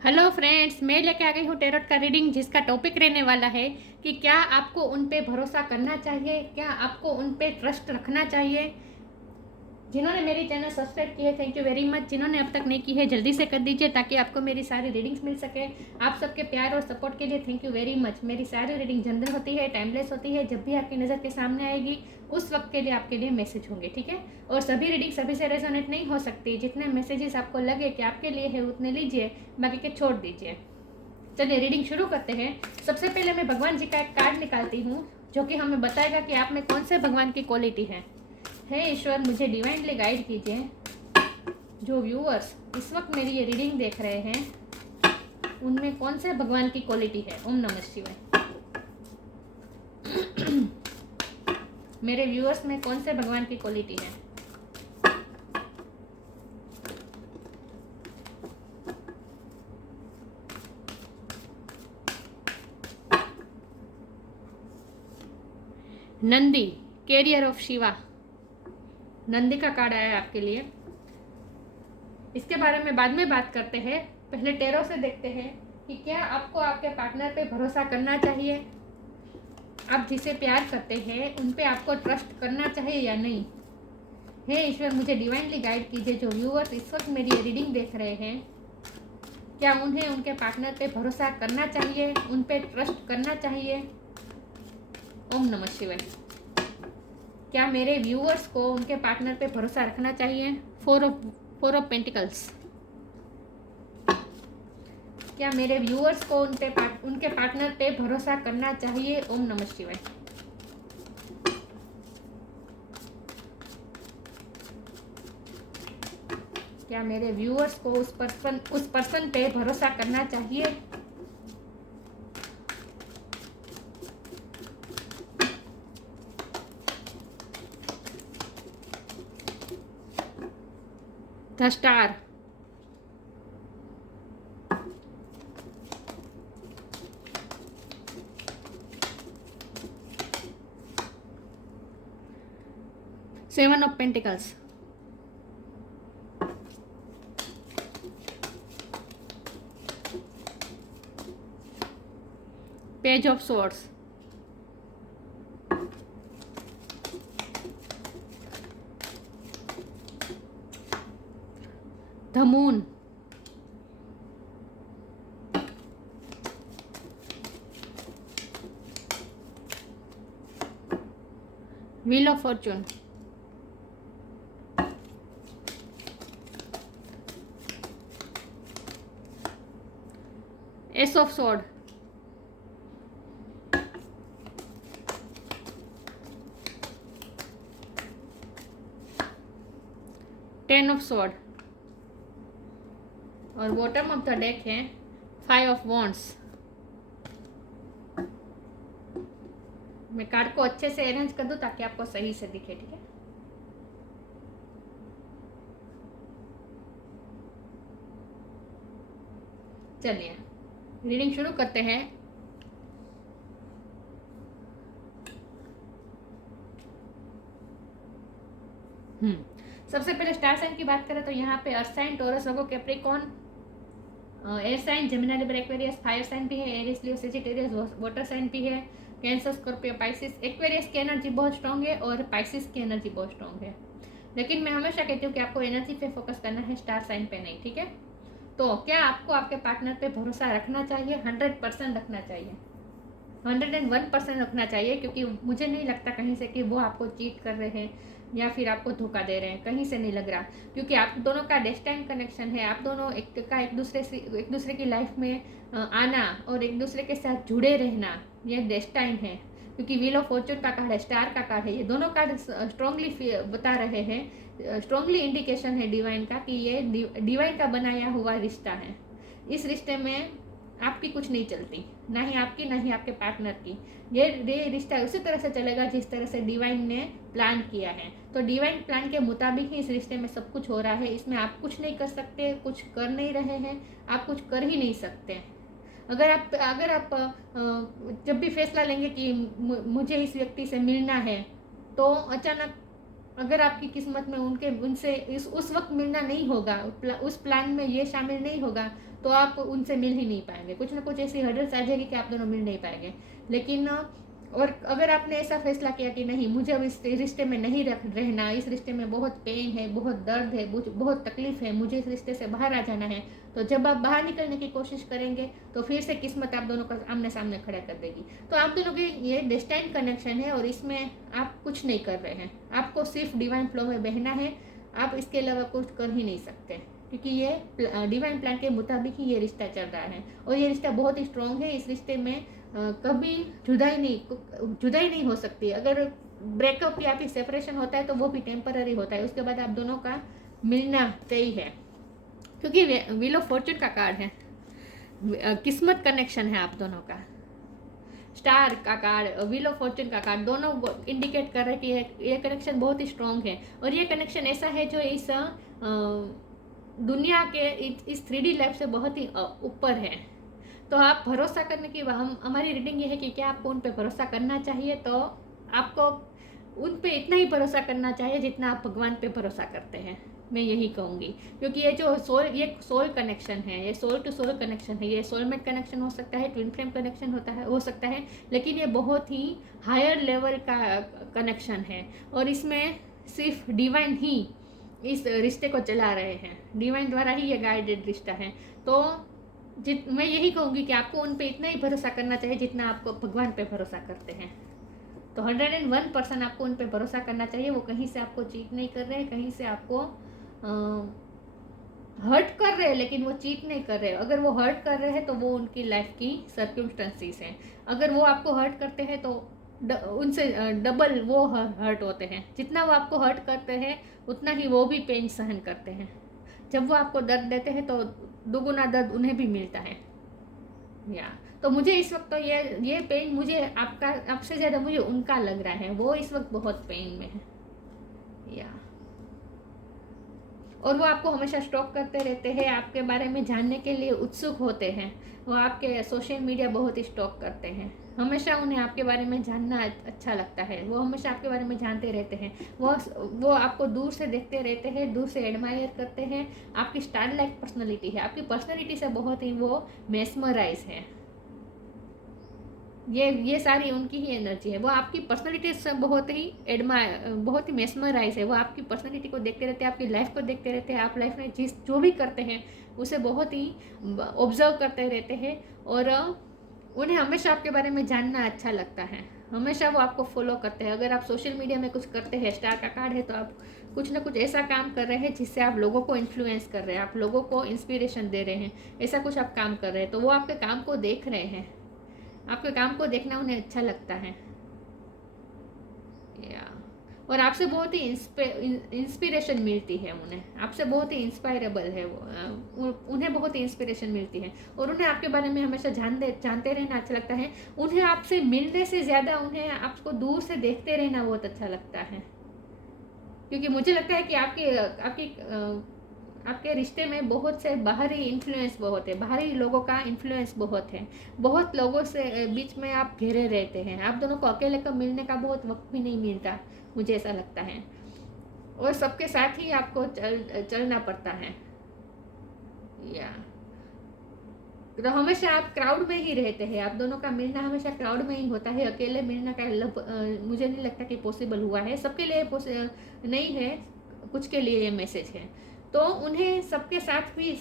Hello friends, मैं लेके आ गई हूँ टेरोट का रीडिंग, जिसका टॉपिक रहने वाला है कि क्या आपको उन पे भरोसा करना चाहिए, क्या आपको उन पे ट्रस्ट रखना चाहिए। जिन्होंने मेरी चैनल सब्सक्राइब की है, थैंक यू वेरी मच। जिन्होंने अब तक नहीं की है, जल्दी से कर दीजिए ताकि आपको मेरी सारी रीडिंग्स मिल सके। आप सबके प्यार और सपोर्ट के लिए थैंक यू वेरी मच। मेरी सारी रीडिंग जनरल होती है, टाइमलेस होती है। जब भी आपकी नज़र के सामने आएगी उस वक्त के लिए आपके लिए मैसेज होंगे, ठीक है। और सभी रीडिंग सभी से रेजोनेट नहीं हो सकती। जितने मैसेजेस आपको लगे कि आपके लिए है उतने लीजिए, बाकी के छोड़ दीजिए। चलिए रीडिंग शुरू करते हैं। सबसे पहले मैं भगवान जी का एक कार्ड निकालती हूँ, जो कि हमें बताएगा कि आप में कौन से भगवान की क्वालिटी है। हे ईश्वर, मुझे डिवाइनली गाइड कीजिए। जो व्यूअर्स इस वक्त मेरी ये रीडिंग देख रहे हैं, उनमें कौन से भगवान की क्वालिटी है। ओम नमः शिवाय। मेरे व्यूअर्स में कौन से भगवान की क्वालिटी है। Nandi, carrier of Shiva. नंदी का कार्ड आया है आपके लिए। इसके बारे में बाद में बात करते हैं। पहले टेरो से देखते हैं कि क्या आपको आपके पार्टनर पे भरोसा करना चाहिए। आप जिसे प्यार करते हैं उन पे आपको ट्रस्ट करना चाहिए या नहीं। हे ईश्वर, मुझे डिवाइनली गाइड कीजिए। जो व्यूअर्स इस वक्त मेरी ये रीडिंग देख रहे हैं, क्या उन्हें उनके पार्टनर पे भरोसा करना चाहिए, उन पे ट्रस्ट करना चाहिए। ओम नमः शिवाय। क्या मेरे व्यूअर्स को उनके पार्टनर पे भरोसा रखना चाहिए। Four of pentacles. क्या मेरे व्यूअर्स को उनके पार्टनर पे भरोसा करना चाहिए। ओम नमः शिवाय। क्या मेरे व्यूअर्स को उस पर्सन पे भरोसा करना चाहिए। The star. Seven of pentacles. Page of swords. The moon. Wheel of Fortune. S of sword. Ten of sword. और बॉटम ऑफ द डेक है फाइव ऑफ वॉन्ड्स। मैं कार्ड को अच्छे से अरेंज कर दूं ताकि आपको सही से दिखे, ठीक है। चलिए रीडिंग शुरू करते हैं। सबसे पहले स्टार साइन की बात करें तो यहाँ पे earth sign, Taurus, Virgo, Capricorn, air sign, Gemini, Libra, Aquarius, fire sign भी है, Aries, Leo, Sagittarius, water sign भी है, कैंसर, स्कॉर्पियो, पाइसिस। एक्वेरियस की एनर्जी बहुत स्ट्रांग है और पाइसिस की एनर्जी बहुत स्ट्रांग है। लेकिन मैं हमेशा कहती हूँ कि आपको एनर्जी पे फोकस करना है, स्टार साइन पे नहीं, ठीक है। तो क्या आपको आपके पार्टनर पे भरोसा रखना चाहिए। 100% रखना चाहिए, 101% रखना चाहिए। क्योंकि मुझे नहीं लगता कहीं से कि वो आपको चीट कर रहे हैं या फिर आपको धोखा दे रहे हैं, कहीं से नहीं लग रहा। क्योंकि आप दोनों का डेस्टाइन कनेक्शन है। आप दोनों एक दूसरे की लाइफ में आना और एक दूसरे के साथ जुड़े रहना, ये डेस्टाइन है। क्योंकि व्हील ऑफ फॉर्चून का कार्ड है, स्टार का कार्ड है, ये दोनों कार्ड स्ट्रांगली बता रहे हैं, स्ट्रांगली इंडिकेशन है डिवाइन का कि ये डिवाइन का बनाया हुआ रिश्ता है। इस रिश्ते में आपकी कुछ नहीं चलती, ना ही आपकी ना ही आपके पार्टनर की। ये रिश्ता उसी तरह से चलेगा जिस तरह से डिवाइन ने प्लान किया है। तो डिवाइन प्लान के मुताबिक ही इस रिश्ते में सब कुछ हो रहा है। इसमें आप कुछ नहीं कर सकते, कुछ कर नहीं रहे हैं, आप कुछ कर ही नहीं सकते। अगर आप जब भी फैसला लेंगे कि मुझे इस व्यक्ति से मिलना है, तो अचानक अगर आपकी किस्मत में उनसे उस वक्त मिलना नहीं होगा, उस प्लान में ये शामिल नहीं होगा, तो आप उनसे मिल ही नहीं पाएंगे। कुछ ना कुछ ऐसी हर्डल्स आ जाएगी कि आप दोनों मिल नहीं पाएंगे। लेकिन और अगर आपने ऐसा फैसला किया कि नहीं, मुझे अब इस रिश्ते में नहीं रहना, इस रिश्ते में बहुत पेन है, बहुत दर्द है, बहुत तकलीफ है, मुझे इस रिश्ते से बाहर आ जाना है, तो जब आप बाहर निकलने की कोशिश करेंगे तो फिर से किस्मत आप दोनों का आमने सामने खड़ा कर देगी। तो आप दोनों के ये डेस्टाइन कनेक्शन है और इसमें आप कुछ नहीं कर रहे हैं, आपको सिर्फ डिवाइन फ्लो में बहना है। आप इसके अलावा कुछ कर ही नहीं सकते, क्योंकि ये डिवाइन प्लान के मुताबिक ही ये रिश्ता चल रहा है और ये रिश्ता बहुत ही स्ट्रॉन्ग है। इस रिश्ते में कभी जुदाई नहीं हो सकती। अगर ब्रेकअप या फिर सेपरेशन होता है तो वो भी टेम्पररी होता है, उसके बाद आप दोनों का मिलना तय है, क्योंकि व्हील ऑफ फॉर्चून का कार्ड है, किस्मत कनेक्शन है आप दोनों का। स्टार का कार्ड, व्हील ऑफ फॉर्चून का कार्ड, दोनों इंडिकेट कर रहे हैं कि ये कनेक्शन बहुत ही स्ट्रॉन्ग है और ये कनेक्शन ऐसा है जो इस दुनिया के इस 3D लाइफ से बहुत ही ऊपर है। तो आप भरोसा करने की हमारी रीडिंग ये है कि क्या आपको उन पे भरोसा करना चाहिए, तो आपको उन पे इतना ही भरोसा करना चाहिए जितना आप भगवान पे भरोसा करते हैं, मैं यही कहूँगी। क्योंकि ये जो सोल कनेक्शन है, ये सोल टू सोल कनेक्शन है, ये सोलमेट कनेक्शन हो सकता है, ट्विन फ्लेम कनेक्शन हो सकता है, लेकिन ये बहुत ही हायर लेवल का कनेक्शन है और इसमें सिर्फ डिवाइन ही इस रिश्ते को चला रहे हैं, डिवाइन द्वारा ही ये गाइडेड रिश्ता है। तो मैं यही कहूँगी कि आपको उन पे इतना ही भरोसा करना चाहिए जितना आपको भगवान पे भरोसा करते हैं। तो 101% आपको उन पे भरोसा करना चाहिए। वो कहीं से आपको चीट नहीं कर रहे, कहीं से आपको हर्ट कर रहे हैं, लेकिन वो चीट नहीं कर रहे। अगर वो हर्ट कर रहे हैं तो वो उनकी लाइफ की सर्कमस्टेंसेस हैं। अगर वो आपको हर्ट करते हैं तो उनसे डबल वो हर्ट होते हैं। जितना वो आपको हर्ट करते हैं उतना ही वो भी पेन सहन करते हैं। जब वो आपको दर्द देते हैं तो दुगुना दर्द उन्हें भी मिलता है। तो मुझे इस वक्त तो ये पेन मुझे आपसे ज़्यादा मुझे उनका लग रहा है। वो इस वक्त बहुत पेन में है और वो आपको हमेशा स्टॉक करते रहते हैं, आपके बारे में जानने के लिए उत्सुक होते हैं। वो आपके सोशल मीडिया बहुत ही स्टॉक करते हैं, हमेशा उन्हें आपके बारे में जानना अच्छा लगता है। वो हमेशा आपके बारे में जानते रहते हैं। वो आपको दूर से देखते रहते हैं, दूर से एडमायर करते हैं। आपकी स्टार लाइक पर्सनैलिटी है, आपकी पर्सनैलिटी से बहुत ही वो मेस्मराइज है। ये सारी उनकी ही एनर्जी है। वो आपकी पर्सनैलिटी से बहुत ही मेस्मराइज है। वो आपकी पर्सनैलिटी को देखते रहते हैं, आपकी लाइफ को देखते रहते हैं। आप लाइफ में जो भी करते हैं उसे बहुत ही ऑब्जर्व करते रहते हैं और उन्हें हमेशा आपके बारे में जानना अच्छा लगता है। हमेशा वो आपको फॉलो करते हैं। अगर आप सोशल मीडिया में कुछ करते हैं, स्टार का कार्ड है, तो आप कुछ ना कुछ ऐसा काम कर रहे हैं जिससे आप लोगों को इन्फ्लुएंस कर रहे हैं, आप लोगों को इंस्पिरेशन दे रहे हैं। ऐसा कुछ आप काम कर रहे हैं तो वो आपके काम को देख रहे हैं। आपके काम को देखना उन्हें अच्छा लगता है और आपसे बहुत ही इंस्पिरेशन मिलती है उन्हें। आपसे बहुत ही इंस्पायरेबल है वो, उन्हें बहुत ही इंस्पिरेशन मिलती है और उन्हें आपके बारे में हमेशा जानते रहना अच्छा लगता है। उन्हें आपसे मिलने से ज़्यादा उन्हें आपको दूर से देखते रहना बहुत अच्छा लगता है, क्योंकि मुझे लगता है कि आपके रिश्ते में बहुत से बाहरी इन्फ्लुएंस बहुत है, बाहरी लोगों का इन्फ्लुएंस बहुत है। बहुत लोगों से बीच में आप घिरे रहते हैं। आप दोनों को अकेले का मिलने का बहुत वक्त भी नहीं मिलता, मुझे ऐसा लगता है। और सबके साथ ही आपको चलना पड़ता है तो हमेशा आप क्राउड में ही रहते हैं। आप दोनों का मिलना हमेशा क्राउड में ही होता है। अकेले मिलना का मुझे नहीं लगता कि पॉसिबल हुआ है। सबके लिए नहीं है, कुछ के लिए ये मैसेज है। तो उन्हें सबके साथ भी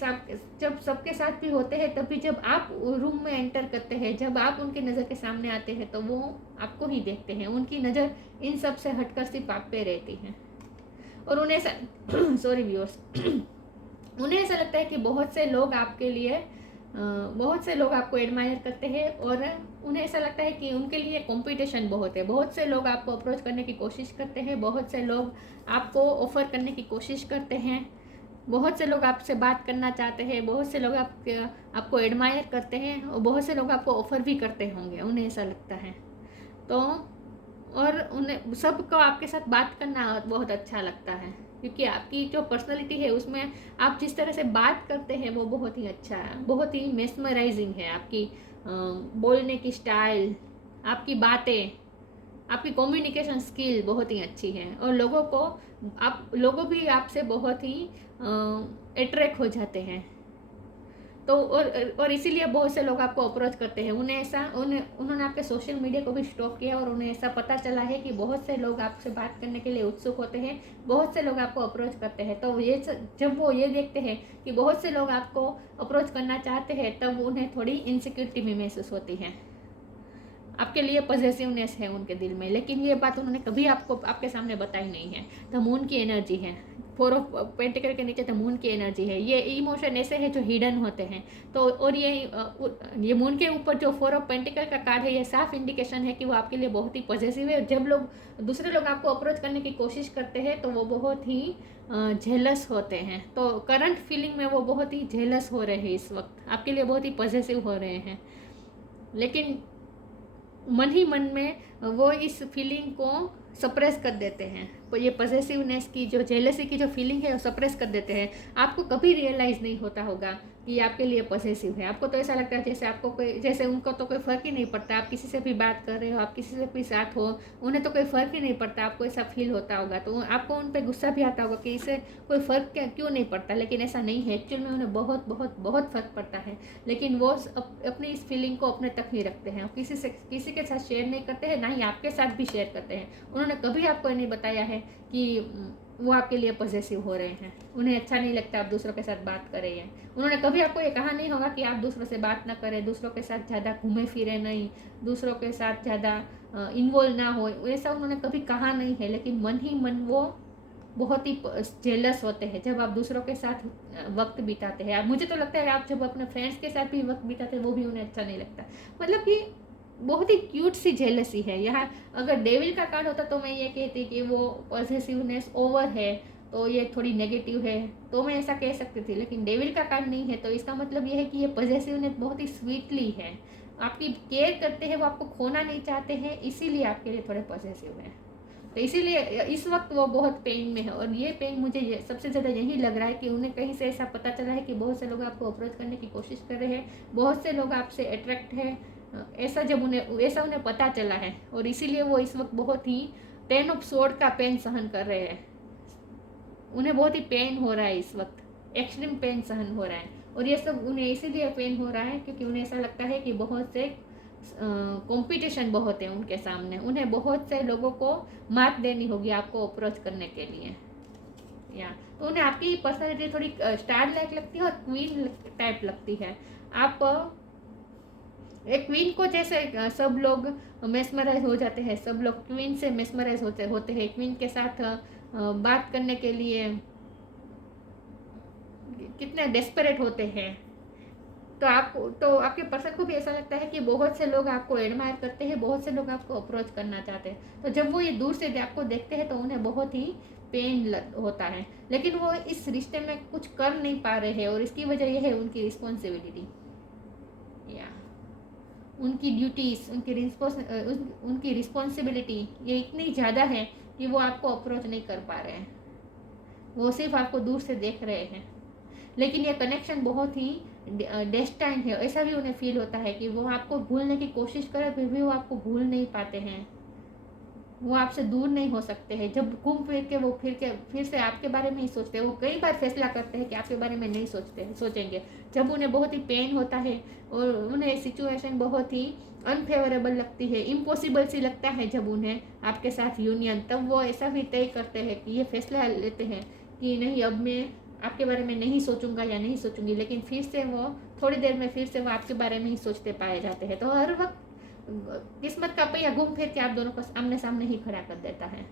जब सबके साथ भी होते हैं तभी जब आप रूम में एंटर करते हैं, जब आप उनकी नज़र के सामने आते हैं तो वो आपको ही देखते हैं। उनकी नज़र इन सब से हटकर सिर्फ आप पे रहती है और उन्हें सॉरी व्यूअर्स उन्हें ऐसा लगता है कि बहुत से लोग आपको एडमायर करते हैं और उन्हें ऐसा लगता है कि उनके लिए कंपटीशन बहुत है। बहुत से लोग आपको अप्रोच करने की कोशिश करते हैं, बहुत से लोग आपको ऑफर करने की कोशिश करते हैं, बहुत से लोग आपसे बात करना चाहते हैं, बहुत से लोग आपको एडमायर करते हैं और बहुत से लोग आपको ऑफर भी करते होंगे, उन्हें ऐसा लगता है। तो और उन्हें सबको आपके साथ बात करना बहुत अच्छा लगता है, क्योंकि आपकी जो पर्सनालिटी है उसमें आप जिस तरह से बात करते हैं वो बहुत ही अच्छा है, बहुत ही मेस्मराइजिंग है। आपकी बोलने की स्टाइल, आपकी बातें, आपकी कम्युनिकेशन स्किल बहुत ही अच्छी है और लोगों को आप लोगों भी आपसे बहुत ही अट्रैक्ट हो जाते हैं। तो और इसीलिए बहुत से लोग आपको अप्रोच करते हैं। उन्होंने आपके सोशल मीडिया को भी स्टॉक किया और उन्हें ऐसा पता चला है कि बहुत से लोग आपसे बात करने के लिए उत्सुक होते हैं, बहुत से लोग आपको अप्रोच करते हैं। तो जब वो ये देखते हैं कि बहुत से लोग आपको अप्रोच करना चाहते हैं, तब उन्हें थोड़ी इनसिक्योरिटी भी महसूस होती है। आपके लिए पॉजिटिवनेस है उनके दिल में, लेकिन ये बात उन्होंने कभी आपके सामने बताई नहीं है। द मून की एनर्जी है, 4 ऑफ पेंटिकल के नीचे द मून की एनर्जी है। ये इमोशन ऐसे हैं जो हिडन होते हैं। तो और ये मून के ऊपर जो 4 ऑफ पेंटिकल का कार्ड है, ये साफ इंडिकेशन है कि वो आपके लिए बहुत ही पॉजिटिव है। जब दूसरे लोग आपको अप्रोच करने की कोशिश करते हैं तो वो बहुत ही जेलस होते हैं। तो करंट फीलिंग में वो बहुत ही जेलस हो रहे हैं, इस वक्त आपके लिए बहुत ही पॉजिटिव हो रहे हैं, लेकिन मन ही मन में वो इस फीलिंग को सप्रेस कर देते हैं। तो ये पॉसेसिवनेस की जो जेलसी की जो फीलिंग है वो सप्रेस कर देते हैं। आपको कभी रियलाइज़ नहीं होता होगा कि ये आपके लिए पॉसेसिव है। आपको तो ऐसा लगता है जैसे उनको तो कोई फ़र्क ही नहीं पड़ता। आप किसी से भी बात कर रहे हो, आप किसी से भी साथ हो, उन्हें तो कोई फ़र्क ही नहीं पड़ता। आपको ऐसा फील होता होगा, तो आपको उन पर गुस्सा भी आता होगा कि इसे कोई फ़र्क क्यों नहीं पड़ता। लेकिन ऐसा नहीं है, एक्चुअल में उन्हें बहुत बहुत बहुत फ़र्क पड़ता है। लेकिन वो अपनी इस फीलिंग को अपने तक ही रखते हैं, किसी के साथ शेयर नहीं करते हैं, ना ही आपके साथ भी शेयर करते हैं। उन्होंने कभी आपको नहीं बताया है कि वो आपके लिए पॉसेसिव हो रहे हैं, उन्हें अच्छा नहीं लगता आप दूसरों के साथ बात कर रहे हैं। उन्होंने कभी आपको ये कहा नहीं होगा कि आप दूसरों से बात ना करें, दूसरों के साथ ज़्यादा घूमे फिरे नहीं, दूसरों के साथ ज़्यादा इन्वॉल्व ना हो, ऐसा उन्होंने कभी कहा नहीं है। लेकिन मन ही मन वो बहुत ही जेलस होते हैं जब आप दूसरों के साथ वक्त बिताते हैं। मुझे तो लगता है आप जब अपने फ्रेंड्स के साथ भी वक्त बिताते हैं वो भी उन्हें अच्छा नहीं लगता। मतलब कि बहुत ही क्यूट सी जेलसी है यहाँ। अगर डेविल का कार्ड होता तो मैं ये कहती कि वो पॉसेसिवनेस ओवर है, तो ये थोड़ी नेगेटिव है, तो मैं ऐसा कह सकती थी। लेकिन डेविल का कार्ड नहीं है, तो इसका मतलब ये है कि ये पॉसेसिवनेस बहुत ही स्वीटली है, आपकी केयर करते हैं, वो आपको खोना नहीं चाहते हैं, इसीलिए आपके लिए थोड़े पॉसेसिव हैं। तो इसीलिए इस वक्त वो बहुत पेन में है। और ये पेन मुझे सबसे ज़्यादा यही लग रहा है कि उन्हें कहीं से ऐसा पता चला है कि बहुत से लोग आपको अप्रोच करने की कोशिश कर रहे हैं, बहुत से लोग आपसे अट्रैक्ट है, ऐसा उन्हें पता चला है। और इसीलिए वो इस वक्त बहुत ही 10 ऑफ स्वॉर्ड का पेन सहन कर रहे हैं। उन्हें बहुत ही पेन हो रहा है इस वक्त, एक्सट्रीम पेन सहन हो रहा है। और ये सब उन्हें इसीलिए पेन हो रहा है क्योंकि उन्हें ऐसा लगता है कि बहुत से कंपटीशन बहुत है उनके सामने, उन्हें बहुत से लोगों को मात देनी होगी आपको अप्रोच करने के लिए। या तो उन्हें आपकी पर्सनालिटी थोड़ी स्टार लाइक लगती है और क्वीन टाइप लगती है। आप एक क्वीन को जैसे सब लोग मेस्मराइज हो जाते हैं, सब लोग क्वीन से मेस्मराइज होते हैं, क्वीन के साथ बात करने के लिए कितने डेस्परेट होते हैं। तो आपके पर्सन को भी ऐसा लगता है कि बहुत से लोग आपको एडमायर करते हैं, बहुत से लोग आपको अप्रोच करना चाहते हैं। तो जब वो ये दूर से आपको देखते हैं तो उन्हें बहुत ही पेन होता है, लेकिन वो इस रिश्ते में कुछ कर नहीं पा रहे हैं। और इसकी वजह यह है उनकी रिस्पॉन्सिबिलिटी, या उनकी ड्यूटीज, उनकी रिस्पॉन्सिबिलिटी ये इतनी ज़्यादा है कि वो आपको अप्रोच नहीं कर पा रहे हैं, वो सिर्फ आपको दूर से देख रहे हैं। लेकिन ये कनेक्शन बहुत ही डेस्टाइन है, ऐसा भी उन्हें फील होता है कि वो आपको भूलने की कोशिश करे फिर भी वो आपको भूल नहीं पाते हैं, वो आपसे दूर नहीं हो सकते हैं। जब घूम फिर के वो फिर से आपके बारे में ही सोचते हैं। वो कई बार फैसला करते हैं कि आपके बारे में नहीं सोचेंगे। जब उन्हें बहुत ही पेन होता है और उन्हें सिचुएशन बहुत ही अनफेवरेबल लगती है, इम्पॉसिबल सी लगता है जब उन्हें आपके साथ यूनियन, तब वो ऐसा भी तय करते हैं कि ये फैसला लेते हैं कि नहीं, अब मैं आपके बारे में नहीं सोचूंगा या नहीं सोचूंगी। लेकिन फिर से वो थोड़ी देर में फिर से वो आपके बारे में ही सोचते पाए जाते हैं। तो हर वक्त किस्मत का पहिया घूम फिर के आप दोनों को आमने सामने ही खड़ा कर देता है।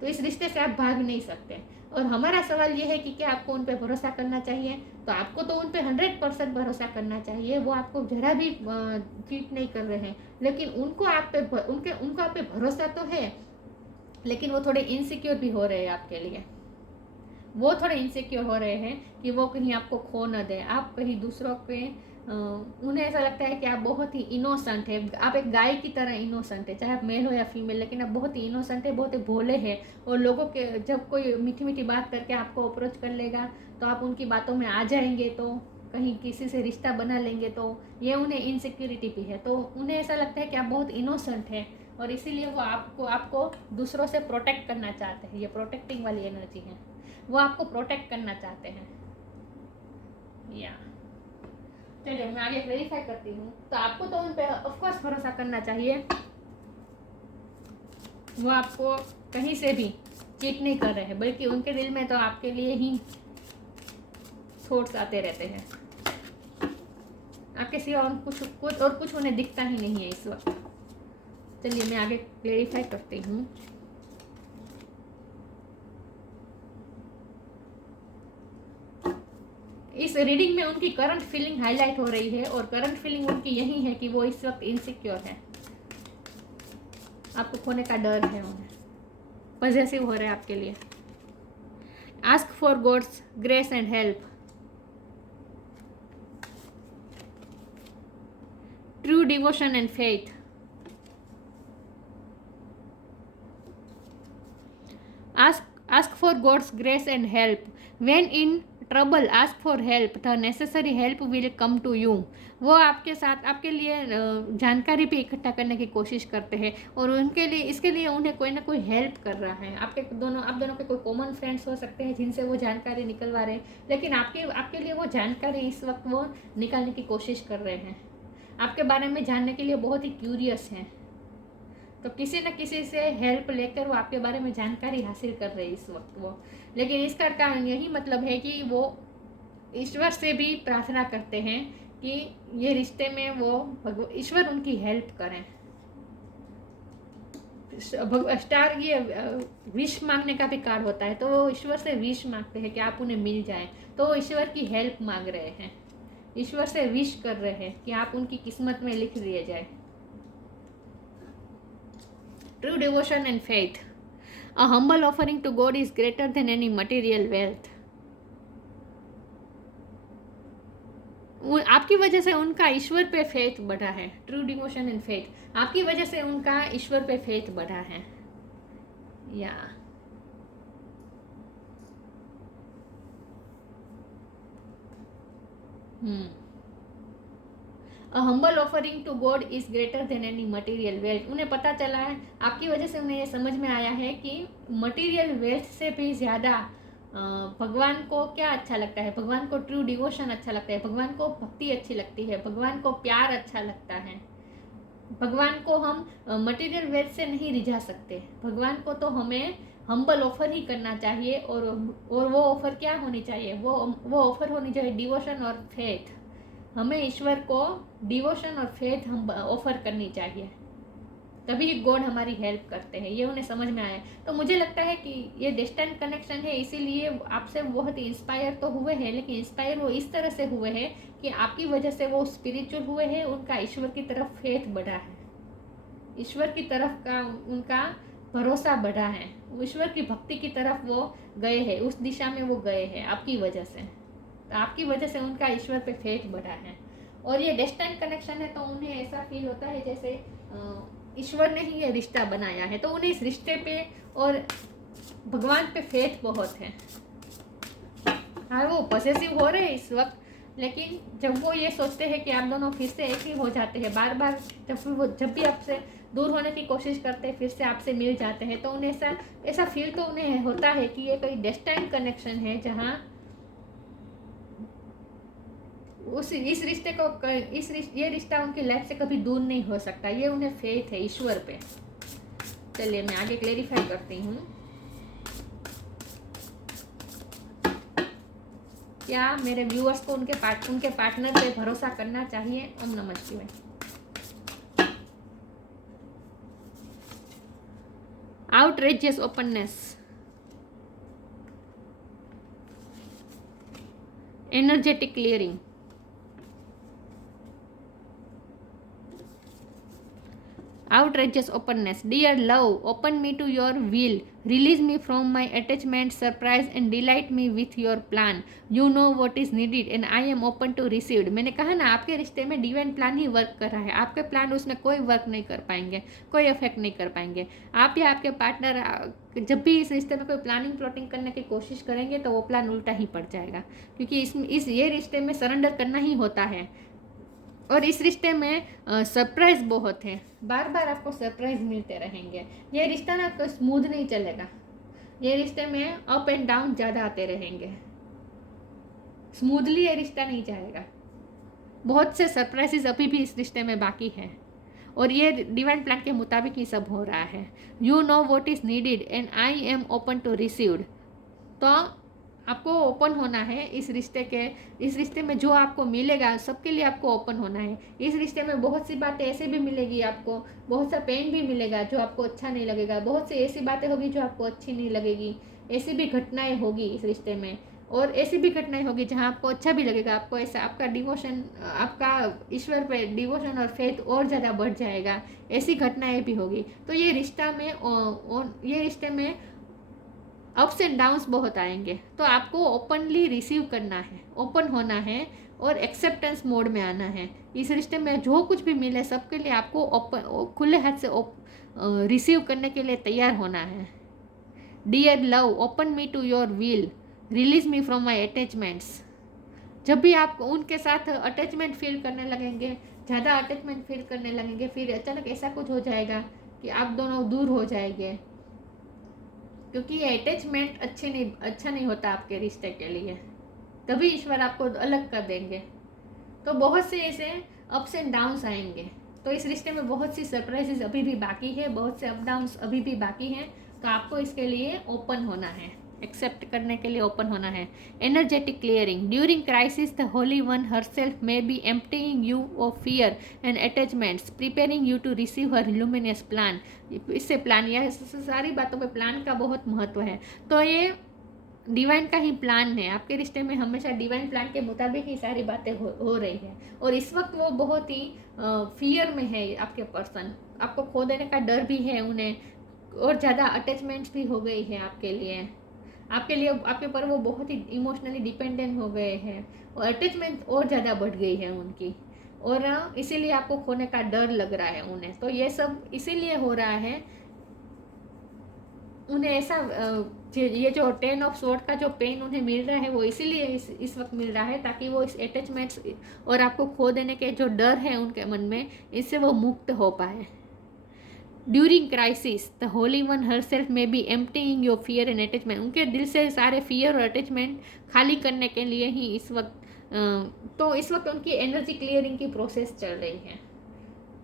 तो इस रिश्ते से आप भाग नहीं सकते। और हमारा सवाल ये है कि क्या आपको उन पर भरोसा करना चाहिए? तो आपको तो उन पर 100% भरोसा करना चाहिए। वो आपको जरा भी चीट नहीं कर रहे हैं, लेकिन उनको आप पे भरोसा तो है, लेकिन वो थोड़े इनसिक्योर भी हो रहे हैं आपके लिए। वो थोड़े इनसिक्योर हो रहे हैं कि वो कहीं आपको खो न दें, आप कहीं दूसरों पे उन्हें ऐसा लगता है कि आप बहुत ही इनोसेंट है, आप एक गाय की तरह इनोसेंट है, चाहे आप मेल हो या फीमेल, लेकिन आप बहुत ही इनोसेंट है, बहुत ही भोले हैं। और लोगों के जब कोई मीठी मीठी बात करके आपको अप्रोच कर लेगा तो आप उनकी बातों में आ जाएंगे, तो कहीं किसी से रिश्ता बना लेंगे, तो ये उन्हें इनसिक्योरिटी भी है। तो उन्हें ऐसा लगता है कि आप बहुत इनोसेंट है, और इसीलिए वो आपको दूसरों से प्रोटेक्ट करना चाहते हैं। ये प्रोटेक्टिंग वाली एनर्जी है, वो आपको प्रोटेक्ट करना चाहते हैं। या चलिए मैं आगे वेरीफाई करती हूँ। तो आपको तो उन पे ऑफकोर्स भरोसा करना चाहिए, वो आपको कहीं से भी चीट नहीं कर रहे हैं, बल्कि उनके दिल में तो आपके लिए ही थॉट्स आते रहते हैं। आपके सिवा और कुछ उन्हें दिखता ही नहीं है इस वक्त। चलिए मैं आगे क्लेरिफाई करती हूँ। इस रीडिंग में उनकी करंट फीलिंग हाईलाइट हो रही है, और करंट फीलिंग उनकी यही है कि वो इस वक्त इनसिक्योर है। आपको खोने का डर है, उन्हें पॉजिटिव हो रहा है आपके लिए। Ask for God's grace and help, true devotion and faith, ask for God's grace and help. When in trouble, ask for help. The necessary help will come to you. वो आपके साथ आपके लिए जानकारी भी इकट्ठा करने की कोशिश करते हैं, और उनके लिए इसके लिए उन्हें कोई ना कोई हेल्प कर रहा है। आप दोनों के कोई कॉमन फ्रेंड्स हो सकते हैं जिनसे वो जानकारी निकलवा रहे हैं, लेकिन आपके लिए वो जानकारी इस वक्त वो निकालने की कोशिश कर रहे हैं। आपके बारे में जानने के लिए बहुत ही क्यूरियस हैं, तो किसी न किसी से हेल्प लेकर वो आपके बारे में जानकारी हासिल कर रहे हैं इस वक्त वो। लेकिन इसका कारण यही मतलब है कि वो ईश्वर से भी प्रार्थना करते हैं कि ये रिश्ते में वो ईश्वर उनकी हेल्प करें। स्टार ये विश मांगने का भी कार्ड होता है, तो वो ईश्वर से विश मांगते हैं कि आप उन्हें मिल जाएं। तो वो ईश्वर की हेल्प मांग रहे हैं, ईश्वर से विश कर रहे हैं कि आप उनकी किस्मत में लिख दिए जाए। True devotion and faith. A humble offering to God is greater than any material wealth. आपकी वजह से उनका ईश्वर पे फेथ बढ़ा है। ट्रू डिवोशन एंड फेथ, आपकी वजह से उनका ईश्वर पे फेथ बढ़ा है। या A humble offering to God is greater than any material wealth. उन्हें पता चला है, आपकी वजह से उन्हें ये समझ में आया है कि मटेरियल वेल्थ से भी ज़्यादा भगवान को क्या अच्छा लगता है। भगवान को ट्रू डिवोशन अच्छा लगता है, भगवान को भक्ति अच्छी लगती है, भगवान को प्यार अच्छा लगता है। भगवान को हम मटेरियल वेल्थ से नहीं रिझा सकते। भगवान को तो हमें हम्बल ऑफर ही करना चाहिए, और वो ऑफर क्या होनी चाहिए, वो ऑफर होनी चाहिए डिवोशन और फेथ। हमें ईश्वर को डिवोशन और फेथ हम ऑफर करनी चाहिए, तभी गॉड हमारी हेल्प करते हैं। ये उन्हें समझ में आया। तो मुझे लगता है कि ये डिस्टेंट कनेक्शन है, इसीलिए आपसे बहुत ही इंस्पायर तो हुए हैं, लेकिन इंस्पायर वो इस तरह से हुए हैं कि आपकी वजह से वो स्पिरिचुअल हुए हैं, उनका ईश्वर की तरफ फेथ बढ़ा है, ईश्वर की तरफ का उनका भरोसा बढ़ा है, ईश्वर की भक्ति की तरफ वो गए हैं, उस दिशा में वो गए हैं आपकी वजह से। तो आपकी वजह से उनका ईश्वर पे फेथ बढ़ा है। और ये डिस्टेंट कनेक्शन है, तो उन्हें ऐसा फील होता है जैसे ईश्वर ने ही ये रिश्ता बनाया है, तो उन्हें इस रिश्ते पे और भगवान पे फेथ बहुत है। हाँ, वो पॉसेसिव हो रहे हैं इस वक्त, लेकिन जब वो ये सोचते हैं कि आप दोनों फिर से एक ही हो जाते हैं, बार बार जब भी आपसे दूर होने की कोशिश करते हैं, फिर से आपसे मिल जाते हैं, तो उन्हें ऐसा फील तो उन्हें होता है कि ये कोई डिस्टेंट कनेक्शन है, जहाँ इस रिश्ते को ये रिश्ता उनकी लाइफ से कभी दूर नहीं हो सकता। ये उन्हें फेथ है ईश्वर पे। चलिए मैं आगे क्लेरिफाई करती हूँ। क्या मेरे व्यूअर्स को उनके पार्टनर पे भरोसा करना चाहिए? ओम नमः शिवाय। Outrageous openness, energetic clearing, outrageous openness. Dear love, open me to your will, release me from my attachment, surprise and delight me with your plan. You know what is needed and I am open to receive. मैंने कहा ना, आपके रिश्ते में divine plan ही work कर रहा है। आपके प्लान उसमें कोई वर्क नहीं कर पाएंगे, कोई इफेक्ट नहीं कर पाएंगे। आप या आपके पार्टनर जब भी इस रिश्ते में कोई प्लानिंग करने की कोशिश करेंगे, तो वो प्लान उल्टा ही पड़ जाएगा, क्योंकि ये रिश्ते में सरेंडर करना ही होता है। और इस रिश्ते में सरप्राइज बहुत है, बार बार आपको सरप्राइज मिलते रहेंगे। ये रिश्ता ना कोई स्मूथ नहीं चलेगा, ये रिश्ते में अप एंड डाउन ज़्यादा आते रहेंगे, स्मूथली ये रिश्ता नहीं जाएगा। बहुत से सरप्राइजेस अभी भी इस रिश्ते में बाकी है, और ये डिवाइन प्लान के मुताबिक ही सब हो रहा है। You know what is needed and I am open to received. तो आपको ओपन होना है इस रिश्ते में जो आपको मिलेगा सबके लिए आपको ओपन होना है। इस रिश्ते में बहुत सी बातें ऐसे भी मिलेगी, आपको बहुत सा पेन भी मिलेगा जो आपको अच्छा नहीं लगेगा, बहुत सी ऐसी बातें होगी जो आपको अच्छी नहीं लगेगी, ऐसी भी घटनाएं होगी इस रिश्ते में, और ऐसी भी घटनाएं होगी जहां आपको अच्छा भी लगेगा, आपको ऐसा आपका डिवोशन, आपका ईश्वर पे डिवोशन और फेथ और ज़्यादा बढ़ जाएगा, ऐसी घटनाएं भी होगी। तो ये रिश्ते में अप्स एंड डाउन्स बहुत आएंगे, तो आपको ओपनली रिसीव करना है, ओपन होना है और एक्सेप्टेंस मोड में आना है। इस रिश्ते में जो कुछ भी मिले सबके लिए आपको ओपन, खुले हाथ से रिसीव करने के लिए तैयार होना है। Dear love, open me to your will, release me from my attachments. जब भी आप उनके साथ अटैचमेंट फील करने लगेंगे, ज़्यादा अटैचमेंट फील करने लगेंगे, फिर अचानक ऐसा कुछ हो जाएगा कि आप दोनों दूर हो जाएंगे, क्योंकि ये अटैचमेंट अच्छा नहीं होता आपके रिश्ते के लिए, तभी ईश्वर आपको अलग कर देंगे। तो बहुत से ऐसे अप्स एंड डाउन्स आएंगे, तो इस रिश्ते में बहुत सी सरप्राइजेस अभी भी बाकी है, बहुत से अप डाउन्स अभी भी बाकी हैं, तो आपको इसके लिए ओपन होना है, एक्सेप्ट करने के लिए ओपन होना है। Energetic clearing, during crisis the holy one herself may be emptying you of fear and attachments, preparing you to receive her luminous plan. इससे प्लान, यह सारी बातों पे प्लान का बहुत महत्व है। तो ये डिवाइन का ही प्लान है, आपके रिश्ते में हमेशा डिवाइन प्लान के मुताबिक ही सारी बातें हो रही है। और इस वक्त वो बहुत ही फियर में है आपके पर्सन, आपको खो देने का डर भी है उन्हें, और ज़्यादा अटैचमेंट्स भी हो गई है आपके लिए, आपके पर वो बहुत ही इमोशनली डिपेंडेंट हो गए हैं, और अटैचमेंट और ज़्यादा बढ़ गई है उनकी, और इसीलिए आपको खोने का डर लग रहा है उन्हें। तो ये सब इसीलिए हो रहा है, उन्हें ऐसा ये जो 10 ऑफ स्वॉर्ड का जो पेन उन्हें मिल रहा है वो इसीलिए इस वक्त मिल रहा है, ताकि वो इस अटैचमेंट्स और आपको खो देने के जो डर है उनके मन में, इससे वो मुक्त हो पाए। During crisis the holy one herself may be emptying your fear and attachment, उनके दिल से सारे फियर और अटैचमेंट खाली करने के लिए ही इस वक्त तो इस वक्त उनकी एनर्जी क्लियरिंग की प्रोसेस चल रही है।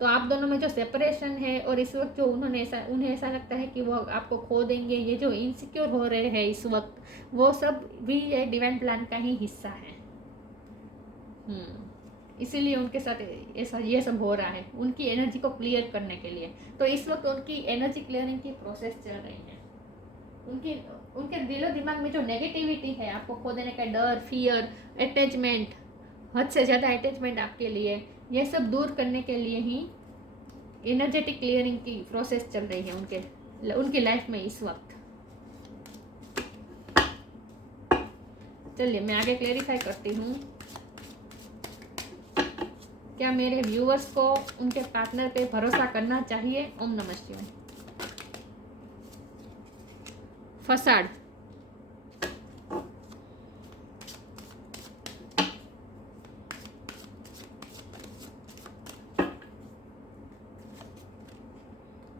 तो आप दोनों में जो सेपरेशन है, और इस वक्त जो उन्हें ऐसा लगता है कि वो आपको खो देंगे, ये जो इनसिक्योर हो रहे हैं इस वक्त, वो सब भी ये डिवाइन प्लान का ही हिस्सा है। इसीलिए उनके साथ ऐसा ये सब हो रहा है, उनकी एनर्जी को क्लियर करने के लिए। तो इस वक्त उनकी एनर्जी क्लियरिंग की प्रोसेस चल रही है। उनके दिलो दिमाग में जो नेगेटिविटी है, आपको खो देने का डर, फियर, अटैचमेंट, हद से ज़्यादा अटैचमेंट आपके लिए, ये सब दूर करने के लिए ही एनर्जेटिक क्लियरिंग की प्रोसेस चल रही है उनकी लाइफ में इस वक्त। चलिए मैं आगे क्लेरिफाई करती हूँ। क्या मेरे व्यूअर्स को उनके पार्टनर पे भरोसा करना चाहिए? ओम नमः शिवाय। Facade,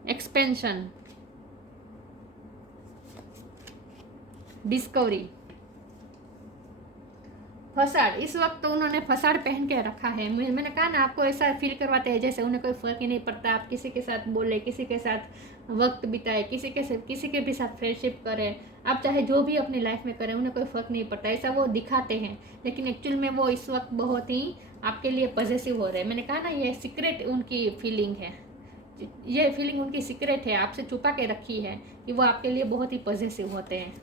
expansion, discovery, facade. इस वक्त तो उन्होंने फसाड पहन के रखा है। मैंने कहा ना, आपको ऐसा फील करवाते हैं जैसे उन्हें कोई फ़र्क ही नहीं पड़ता, आप किसी के साथ बोले, किसी के साथ वक्त बिताए, किसी के भी साथ फ्रेंडशिप करें, आप चाहे जो भी अपनी लाइफ में करें, उन्हें कोई फ़र्क नहीं पड़ता, ऐसा वो दिखाते हैं। लेकिन एक्चुअल में वो इस वक्त बहुत ही आपके लिए पॉजिटिव हो रहे हैं। मैंने कहा ना, ये सीक्रेट उनकी फीलिंग है, ये फीलिंग उनकी सीक्रेट है, आपसे छुपा के रखी है कि वो आपके लिए बहुत ही पॉजिटिव होते हैं,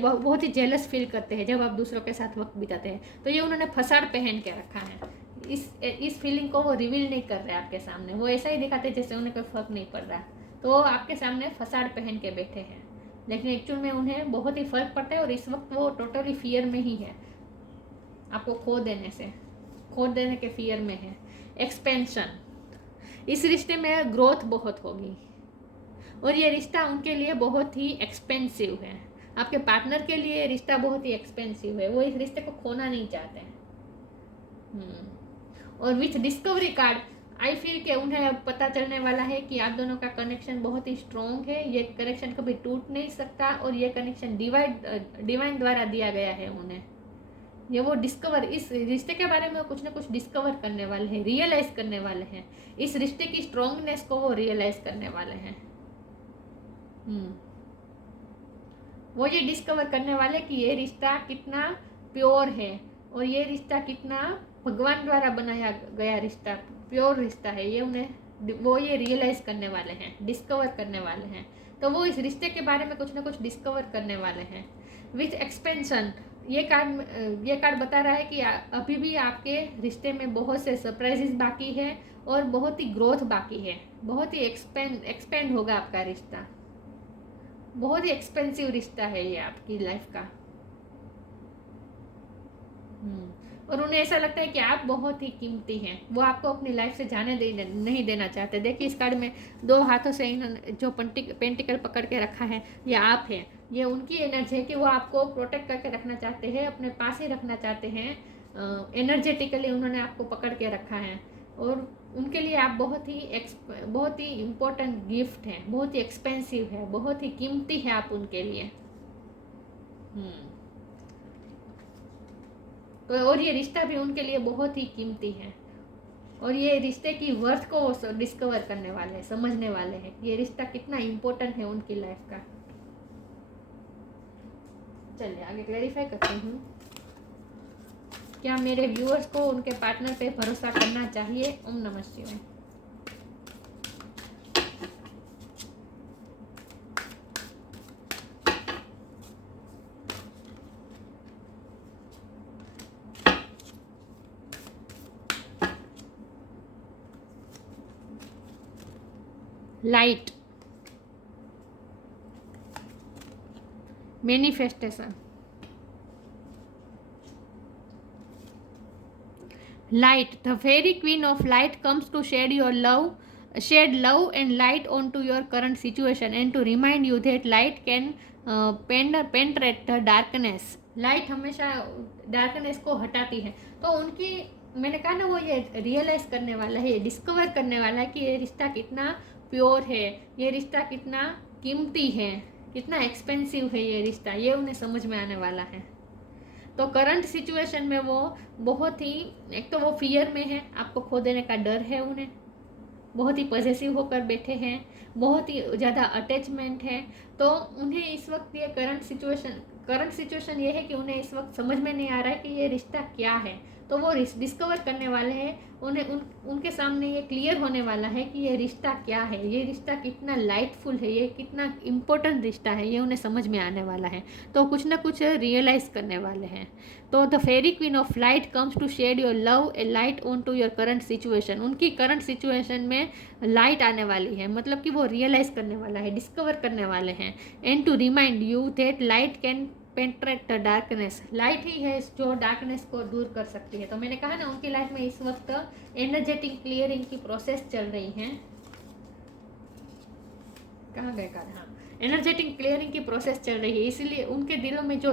बहुत ही जेलस फील करते हैं जब आप दूसरों के साथ वक्त बिताते हैं। तो ये उन्होंने फसाड पहन के रखा है, इस फीलिंग को वो रिवील नहीं कर रहे आपके सामने, वो ऐसा ही दिखाते हैं जैसे उन्हें कोई फर्क नहीं पड़ रहा। तो वो आपके सामने फसाड पहन के बैठे हैं, लेकिन एक्चुअल में उन्हें बहुत ही फर्क पड़ता है, और इस वक्त वो टोटली फियर में ही है, आपको खो देने के फियर में है। एक्सपेंशन, इस रिश्ते में ग्रोथ बहुत होगी, और ये रिश्ता उनके लिए बहुत ही एक्सपेंसिव है। आपके पार्टनर के लिए रिश्ता बहुत ही एक्सपेंसिव है, वो इस रिश्ते को खोना नहीं चाहते हैं। और with discovery card I feel कि उन्हें अब पता चलने वाला है कि आप दोनों का कनेक्शन बहुत ही स्ट्रॉन्ग है, ये कनेक्शन कभी टूट नहीं सकता, और ये कनेक्शन डिवाइन द्वारा दिया गया है उन्हें। ये वो डिस्कवर, इस रिश्ते के बारे में कुछ ना कुछ डिस्कवर करने वाले हैं, रियलाइज करने वाले हैं, इस रिश्ते की स्ट्रॉन्गनेस को वो रियलाइज करने वाले हैं। वो ये डिस्कवर करने वाले कि ये रिश्ता कितना प्योर है, और ये रिश्ता कितना भगवान द्वारा बनाया गया रिश्ता, प्योर रिश्ता है, ये उन्हें वो ये रियलाइज करने वाले हैं, डिस्कवर करने वाले हैं। तो वो इस रिश्ते के बारे में कुछ ना कुछ डिस्कवर करने वाले हैं। विथ एक्सपेंशन, ये कार्ड बता रहा है कि अभी भी आपके रिश्ते में बहुत से सरप्राइजेस बाकी है, और बहुत ही ग्रोथ बाकी है, बहुत ही एक्सपेंड होगा आपका रिश्ता, बहुत ही एक्सपेंसिव रिश्ता है ये आपकी लाइफ का। और उन्हें ऐसा लगता है कि आप बहुत ही कीमती हैं, वो आपको अपनी लाइफ से जाने नहीं देना चाहते। देखिए इस कार्ड में 2 हाथों से इन्होंने जो पेंटिकल पकड़ के रखा है, ये आप हैं, ये उनकी एनर्जी है कि वो आपको प्रोटेक्ट करके रखना चाहते हैं, अपने पास ही रखना चाहते हैं। एनर्जेटिकली उन्होंने आपको पकड़ के रखा है, और उनके लिए आप बहुत ही इम्पोर्टेंट गिफ्ट हैं, बहुत ही एक्सपेंसिव है, बहुत ही कीमती है आप उनके लिए। तो और ये रिश्ता भी उनके लिए बहुत ही कीमती है, और ये रिश्ते की वर्थ को वो डिस्कवर करने वाले हैं, समझने वाले हैं कि ये रिश्ता कितना इम्पोर्टेंट है उनकी लाइफ का। चलिए आगे क्लैरिफाई करती हूँ। क्या मेरे व्यूअर्स को उनके पार्टनर पे भरोसा करना चाहिए? ओम नमः शिवाय। Light, manifestation, light, the fairy queen of light comes to shed love and light onto your current situation and to remind you that light can penetrate the darkness. Light हमेशा darkness को हटाती है। तो उनकी, मैंने कहा ना, वो ये रियलाइज करने वाला है, ये डिस्कवर करने वाला है कि ये रिश्ता कितना प्योर है, ये रिश्ता कितना कीमती है, कितना एक्सपेंसिव है ये रिश्ता, ये उन्हें समझ में आने वाला है। तो करंट सिचुएशन में वो बहुत ही, एक तो वो फियर में है, आपको खो देने का डर है उन्हें, बहुत ही पॉजिटिव होकर बैठे हैं, बहुत ही ज़्यादा अटैचमेंट है। तो उन्हें इस वक्त ये करंट सिचुएशन ये है कि उन्हें इस वक्त समझ में नहीं आ रहा है कि ये रिश्ता क्या है। तो वो डिस्कवर करने वाले हैं, उनके सामने ये क्लियर होने वाला है कि ये रिश्ता क्या है, ये रिश्ता कितना लाइटफुल है, ये कितना इम्पोर्टेंट रिश्ता है, ये उन्हें समझ में आने वाला है। तो कुछ ना कुछ रियलाइज करने वाले हैं। तो the fairy queen of light comes to shed your love a light on to your current situation. उनकी करंट सिचुएशन में लाइट आने वाली है, मतलब कि वो रियलाइज करने वाला है, डिस्कवर करने वाले हैं। And to remind you that light can penetrate the darkness, light ही है जो डार्कनेस को दूर कर सकती है। तो मैंने कहा ना, उनकी लाइफ में इस वक्त एनर्जेटिक क्लियरिंग की प्रोसेस चल रही है। कहाँ गए कार्ड? हाँ, एनर्जेटिक क्लियरिंग की प्रोसेस चल रही है, इसीलिए उनके दिलों में जो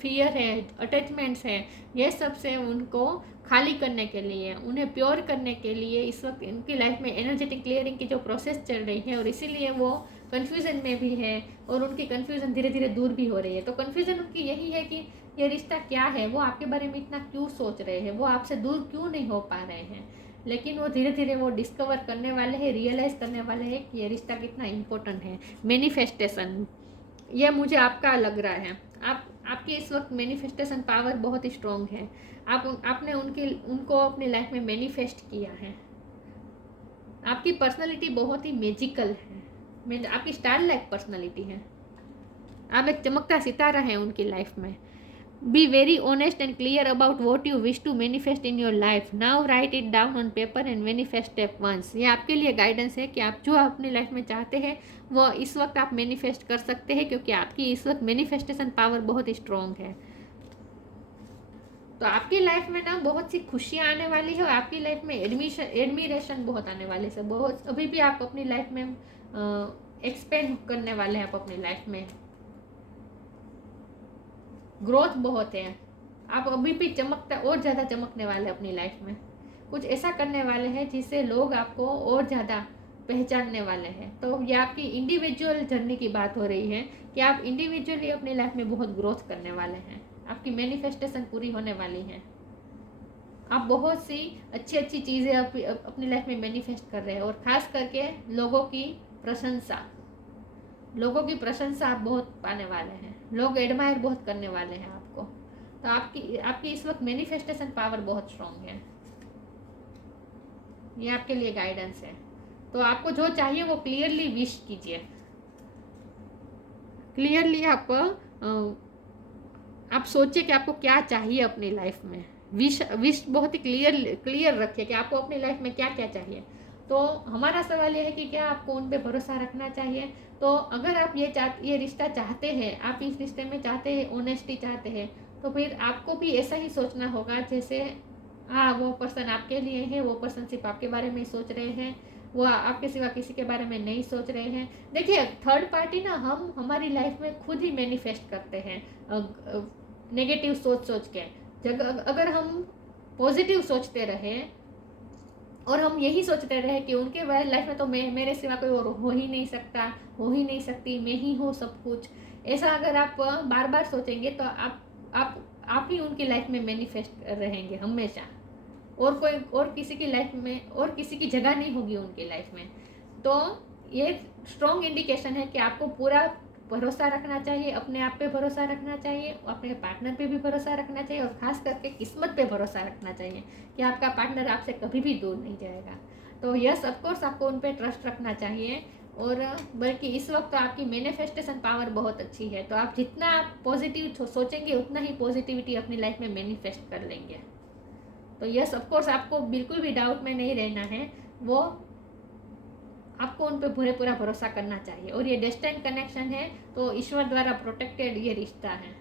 फियर है, अटैचमेंट्स है, ये सब से उनको खाली करने के लिए, उन्हें प्योर करने के लिए इस वक्त उनकी लाइफ में एनर्जेटिक क्लियरिंग की जो प्रोसेस चल रही है, और इसीलिए वो कन्फ्यूज़न में भी है, और उनकी कन्फ्यूज़न धीरे धीरे दूर भी हो रही है। तो कन्फ्यूज़न उनकी यही है कि ये रिश्ता क्या है, वो आपके बारे में इतना क्यों सोच रहे हैं, वो आपसे दूर क्यों नहीं हो पा रहे हैं। लेकिन वो धीरे धीरे वो डिस्कवर करने वाले हैं, रियलाइज़ करने वाले हैं कि ये रिश्ता कितना इम्पोर्टेंट है। मैनिफेस्टेशन, ये मुझे आपका लग रहा है, आपकी इस वक्त मैनिफेस्टेशन पावर बहुत ही स्ट्रॉन्ग है। आपने उनको अपनी लाइफ में मैनिफेस्ट किया है। आपकी पर्सनालिटी बहुत ही मैजिकल है, आपकी स्टार लाइक पर्सनालिटी है, आप एक चमकता सितारा है उनकी लाइफ में। Be very honest and clear about what you wish to manifest in your life. Now write it down on paper and manifest step once. ये आपके लिए गाइडेंस है कि आप जो अपनी लाइफ में चाहते हैं वो इस वक्त आप मैनिफेस्ट कर सकते हैं, क्योंकि आपकी इस वक्त मैनिफेस्टेशन पावर बहुत ही स्ट्रॉन्ग है। तो आपकी लाइफ में ना बहुत सी खुशियाँ आने वाली है, और आपकी लाइफ में एडमिरेशन बहुत आने वाले से, बहुत अभी भी आप अपनी लाइफ में एक्सपेंड करने वाले हैं, आप अपनी लाइफ में ग्रोथ बहुत है, आप अभी भी चमकता और ज़्यादा चमकने वाले हैं अपनी लाइफ में, कुछ ऐसा करने वाले हैं जिससे लोग आपको और ज़्यादा पहचानने वाले हैं। तो ये आपकी इंडिविजुअल जर्नी की बात हो रही है कि आप इंडिविजुअली अपनी लाइफ में बहुत ग्रोथ करने वाले हैं, आपकी मैनिफेस्टेशन पूरी होने वाली है, आप बहुत सी अच्छी अच्छी चीज़ें अपनी लाइफ में मैनिफेस्ट कर रहे हैं। और ख़ास करके लोगों की प्रशंसा आप बहुत पाने वाले हैं, लोग एडमायर बहुत करने वाले हैं आपको। तो आपकी इस वक्त मैनिफेस्टेशन पावर बहुत स्ट्रांग है, ये आपके लिए गाइडेंस है। तो आपको जो चाहिए वो क्लियरली विश कीजिए, क्लियरली आप सोचिए कि आपको क्या चाहिए अपनी लाइफ में। विश बहुत ही क्लियर रखिए कि आपको अपनी लाइफ में क्या क्या चाहिए। तो हमारा सवाल यह है कि क्या आपको उन पे भरोसा रखना चाहिए। तो अगर आप ये रिश्ता चाहते हैं, आप इस रिश्ते में चाहते हैं, ऑनेस्टी चाहते हैं, तो फिर आपको भी ऐसा ही सोचना होगा जैसे हाँ वो पर्सन आपके लिए है, वो पर्सन सिर्फ आपके बारे में ही सोच रहे हैं, वो आपके सिवा किसी के बारे में नहीं सोच रहे हैं। देखिए थर्ड पार्टी ना हम हमारी लाइफ में खुद ही मैनिफेस्ट करते हैं नेगेटिव सोच के। अगर हम पॉजिटिव सोचते रहे और हम यही सोचते रहे कि उनके लाइफ में तो मेरे सिवा कोई और हो ही नहीं सकता, हो ही नहीं सकती, मैं ही हूँ सब कुछ, ऐसा अगर आप बार बार सोचेंगे तो आप ही उनकी लाइफ में मैनिफेस्ट रहेंगे हमेशा, और किसी की लाइफ में और किसी की जगह नहीं होगी उनकी लाइफ में। तो ये स्ट्रॉन्ग इंडिकेशन है कि आपको पूरा भरोसा रखना चाहिए, अपने आप पे भरोसा रखना चाहिए, अपने पार्टनर पे भी भरोसा रखना चाहिए, और ख़ास करके किस्मत पे भरोसा रखना चाहिए कि आपका पार्टनर आपसे कभी भी दूर नहीं जाएगा। तो यस ऑफकोर्स आपको उन पर ट्रस्ट रखना चाहिए, और बल्कि इस वक्त तो आपकी मैनिफेस्टेशन पावर बहुत अच्छी है। तो आप जितना पॉजिटिव सोचेंगे उतना ही पॉजिटिविटी अपनी लाइफ में मैनिफेस्ट कर लेंगे। तो यस ऑफकोर्स आपको बिल्कुल भी डाउट में नहीं रहना है, वो आपको उन पर पूरा भरोसा करना चाहिए। और ये डेस्टिनी कनेक्शन है, तो ईश्वर द्वारा प्रोटेक्टेड ये रिश्ता है,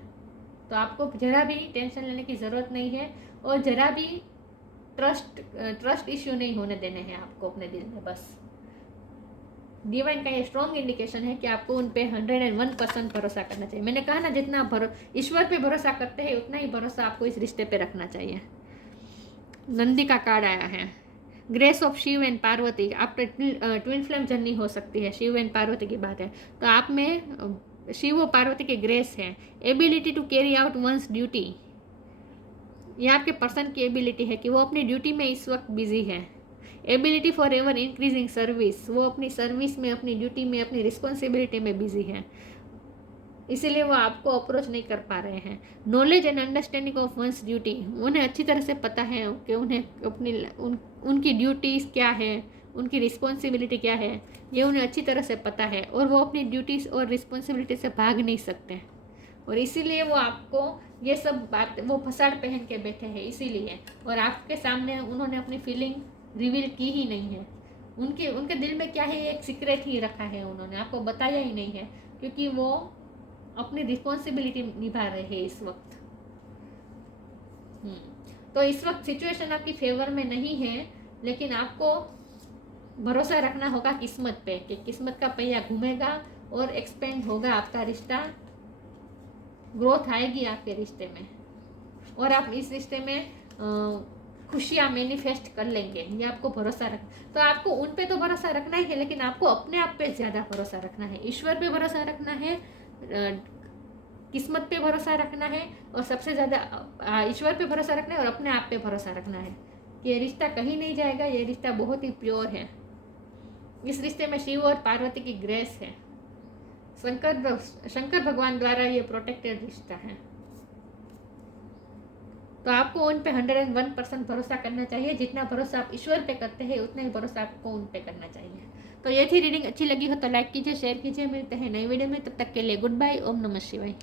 तो आपको जरा भी टेंशन लेने की ज़रूरत नहीं है, और जरा भी ट्रस्ट इश्यू नहीं होने देने हैं आपको अपने दिल में। बस डिवाइन का ये स्ट्रॉन्ग इंडिकेशन है कि आपको उन पे 101% भरोसा करना चाहिए। मैंने कहा ना जितना ईश्वर पे भरोसा करते हैं उतना ही भरोसा आपको इस रिश्ते पे रखना चाहिए। नंदी का कार्ड आया है, grace of Shiv and Parvati. आप ट्विन फ्लेम जर्नी हो सकती है, शिव एंड पार्वती की बात है, तो आप में शिव और पार्वती के ग्रेस है। Ability to carry out one's duty, ये आपके पर्सन की एबिलिटी है कि वो अपनी ड्यूटी में इस वक्त बिजी है। Ability for ever increasing service, वो अपनी सर्विस में, अपनी ड्यूटी में, अपनी रिस्पॉन्सिबिलिटी में बिजी है, इसीलिए वो आपको अप्रोच नहीं कर पा रहे हैं। Knowledge and understanding of once duty, उन्हें अच्छी तरह से पता है कि उन्हें उनकी ड्यूटीज़ क्या है, उनकी रिस्पॉन्सिबिलिटी क्या है, ये उन्हें अच्छी तरह से पता है, और वो अपनी ड्यूटीज़ और रिस्पॉन्सिबिलिटी से भाग नहीं सकते, और इसीलिए वो आपको ये सब बात वो फसाड़ पहन के बैठे हैं इसीलिए, और आपके सामने उन्होंने अपनी फीलिंग रिवील की ही नहीं है। उनके दिल में क्या है, एक सीक्रेट ही रखा है, उन्होंने आपको बताया ही नहीं है, क्योंकि वो अपनी रिस्पॉन्सिबिलिटी निभा रहे हैं इस वक्त। तो इस वक्त सिचुएशन आपकी फेवर में नहीं है, लेकिन आपको भरोसा रखना होगा किस्मत पे कि किस्मत का पहिया घूमेगा और एक्सपेंड होगा आपका रिश्ता, ग्रोथ आएगी आपके रिश्ते में, और आप इस रिश्ते में खुशियाँ मैनिफेस्ट कर लेंगे, ये आपको भरोसा रख। तो आपको उन पे तो भरोसा रखना ही है, लेकिन आपको अपने आप पे ज़्यादा भरोसा रखना है, ईश्वर पे भरोसा रखना है, किस्मत पे भरोसा रखना है, और सबसे ज़्यादा ईश्वर पे भरोसा रखना है, और अपने आप पे भरोसा रखना है कि ये रिश्ता कहीं नहीं जाएगा, ये रिश्ता बहुत ही प्योर है। इस रिश्ते में शिव और पार्वती की ग्रेस है, शंकर भगवान द्वारा ये प्रोटेक्टेड रिश्ता है। तो आपको उन पे 101% भरोसा करना चाहिए। जितना भरोसा आप ईश्वर पे करते हैं उतना ही भरोसा आपको उन पे करना चाहिए। तो ये थी रीडिंग, अच्छी लगी हो तो लाइक कीजिए, शेयर कीजिए। मिलते हैं नई वीडियो में, तब तक के लिए गुड बाय। ओम नमः शिवाय।